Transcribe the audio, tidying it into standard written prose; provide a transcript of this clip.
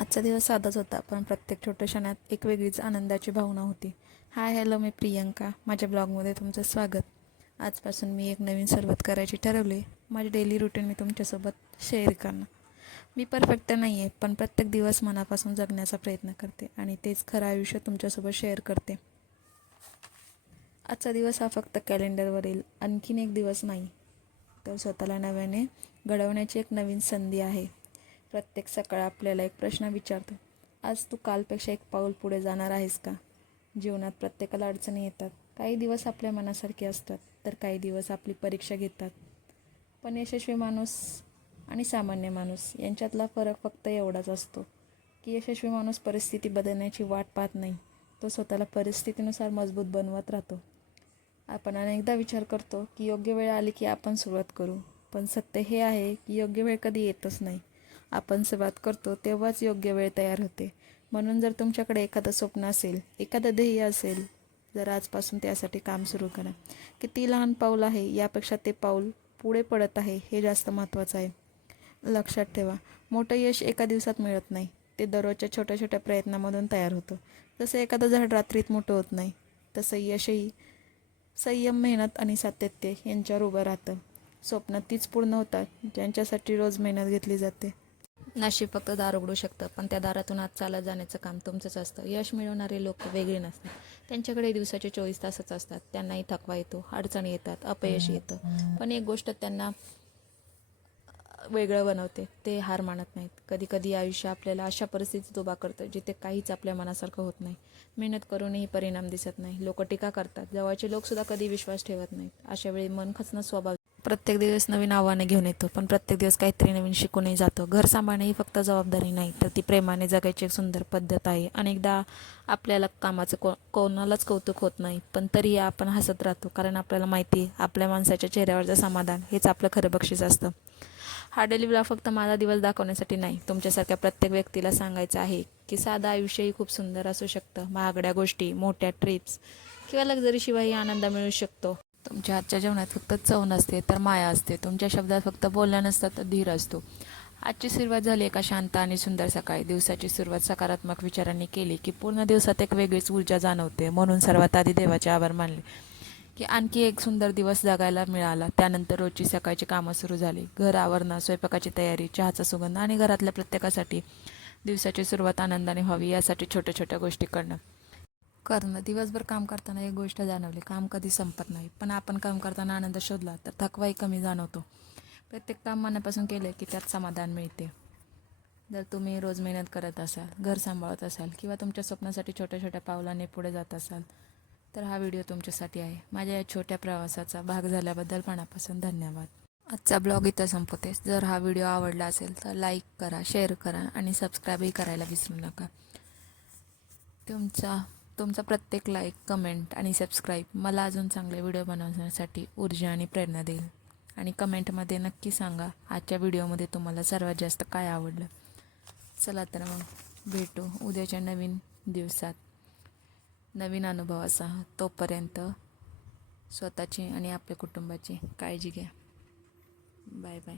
आजचा दिवस साधाच होता, पण प्रत्येक छोट्या क्षणात एक वेगळीच आनंदाची भावना होती. हाय हॅलो, मी प्रियंका. माझ्या ब्लॉगमध्ये तुमचं स्वागत. आजपासून मी एक नवीन सुरुवात करायची ठरवले. माझे डेली रुटीन मी तुमच्यासोबत शेअर करणं. मी परफेक्ट तर नाही आहे, पण प्रत्येक दिवस मनापासून जगण्याचा प्रयत्न करते आणि तेच खरं आयुष्य तुमच्यासोबत शेअर करते. आजचा दिवस हा फक्त कॅलेंडरवरील आणखीन एक दिवस नाही, तर स्वतःला नव्याने घडवण्याची एक नवीन संधी आहे. प्रत्येक सकाळ आपल्याला एक प्रश्न विचारतो, आज तू कालपेक्षा एक पाऊल पुढे जाणार आहेस का? जीवनात प्रत्येकाला अडचणी येतात. काही दिवस आपल्या मनासारखे असतात, तर काही दिवस आपली परीक्षा घेतात. पण यशस्वी माणूस आणि सामान्य माणूस यांच्यातला फरक फक्त एवढाच असतो की यशस्वी माणूस परिस्थिती बदलण्याची वाट पाहत नाही, तो स्वतःला परिस्थितीनुसार मजबूत बनवत राहतो. आपण अनेकदा विचार करतो की योग्य वेळ आली की आपण सुरुवात करू, पण सत्य हे आहे की योग्य वेळ कधी येतच नाही. आपण सुरुवात करतो तेव्हाच योग्य वेळ तयार होते. म्हणून जर तुमच्याकडे एखादं स्वप्न असेल, एखादं ध्येय असेल, जर आजपासून त्यासाठी काम सुरू करा. किती लहान पाऊल आहे यापेक्षा ते पाऊल पुढे पडत आहे हे जास्त महत्त्वाचं आहे. लक्षात ठेवा, मोठं यश एका दिवसात मिळत नाही, ते दररोजच्या छोट्या छोट्या प्रयत्नांमधून तयार होतं. जसं एखादं झाड रात्रीत मोठं होत नाही, तसं यशही संयम, मेहनत आणि सातत्य यांच्यावर उभं राहतं. स्वप्न तीच पूर्ण होतात ज्यांच्यासाठी रोज मेहनत घेतली जाते. नशीब फक्त दार उघडू शकतं, पण त्या दारातून आत चालत जाण्याचं काम तुमचंच असतं. यश मिळवणारे लोक वेगळे नसतात. त्यांच्याकडे दिवसाचे 24 तासच असतात. त्यांनाही थकवा येतो, अडचणी येतात, अपयश येतं, पण एक गोष्ट त्यांना वेगळं बनवते, ते हार मानत नाहीत. कधी कधी आयुष्य आपल्याला अशा परिस्थितीत उभा करतं जिथे काहीच आपल्या मनासारखं होत नाही. मेहनत करूनही परिणाम दिसत नाही. लोक टीका करतात, जवळचे लोकसुद्धा कधी विश्वास ठेवत नाहीत. अशा वेळी मन खचणं स्वाभाविक. प्रत्येक दिवस नवीन आव्हाने घेऊन येतो, पण प्रत्येक दिवस काहीतरी नवीन शिकूनही जातो. घर सांभाळणे ही फक्त जबाबदारी नाही, तर ती प्रेमाने जगायची एक सुंदर पद्धत आहे. अनेकदा आपल्याला कामाचं कोणालाच कौतुक होत नाही, पण तरीही आपण हसत राहतो, कारण आपल्याला माहिती आहे आपल्या माणसाच्या चेहऱ्यावरचं समाधान हेच आपलं खरं बक्षीस असतं. हा डेली ब्लॉग फक्त माझा दिवस दाखवण्यासाठी नाही, तुमच्यासारख्या प्रत्येक व्यक्तीला सांगायचं आहे की साधं आयुष्यही खूप सुंदर असू शकतं. महागड्या गोष्टी, मोठ्या ट्रिप्स किंवा लक्झरीशिवायही आनंद मिळू शकतो. तुमच्या आजच्या जेवणात फक्त चव नसते, तर माया असते. तुमच्या शब्दात फक्त बोलणं नसतं, तर धीर असतो. आजची सुरुवात झाली एका शांत आणि सुंदर सकाळी. दिवसाची सुरुवात सकारात्मक विचारांनी केली की पूर्ण दिवसात एक वेगळीच ऊर्जा जाणवते. म्हणून सर्वात आधी देवाचे आभार मानले की आणखी एक सुंदर दिवस जगायला मिळाला. त्यानंतर रोजची सकाळची कामं सुरू झाली. घर आवरणं, स्वयंपाकाची तयारी, चहाचा सुगंध आणि घरातल्या प्रत्येकासाठी दिवसाची सुरुवात आनंदाने व्हावी यासाठी छोट्या छोट्या गोष्टी करणं. दिवसभर काम करताना एक गोष्ट जाणवली, काम कधी संपत नाही, पण आपण काम करताना आनंद शोधला तर थकवाही कमी जाणवतो. प्रत्येक काम मनापासून केलं की त्यात समाधान मिळते. जर तुम्ही रोज मेहनत करत असाल, घर सांभाळत असाल किंवा तुमच्या स्वप्नासाठी छोट्या छोट्या पावलांनी पुढे जात असाल, तर हा व्हिडिओ तुमच्यासाठी आहे. माझ्या या छोट्या प्रवासाचा भाग झाल्याबद्दल मनापासून धन्यवाद. आजचा ब्लॉग इथं संपवते. जर हा व्हिडिओ आवडला असेल तर लाईक करा, शेअर करा आणि सबस्क्राईबही करायला विसरू नका. तुमचा प्रत्येक लाईक, कमेंट आणि सबस्क्राईब मला अजून चांगले व्हिडिओ बनवण्यासाठी ऊर्जा आणि प्रेरणा देईल. आणि कमेंटमध्ये नक्की सांगा आजच्या व्हिडिओमध्ये तुम्हाला सर्वात जास्त काय आवडलं. चला तर मग भेटू उद्याच्या नवीन दिवसात, नवीन अनुभवासह. तोपर्यंत स्वतःची आणि आपल्या कुटुंबाची काळजी घ्या. Bye bye.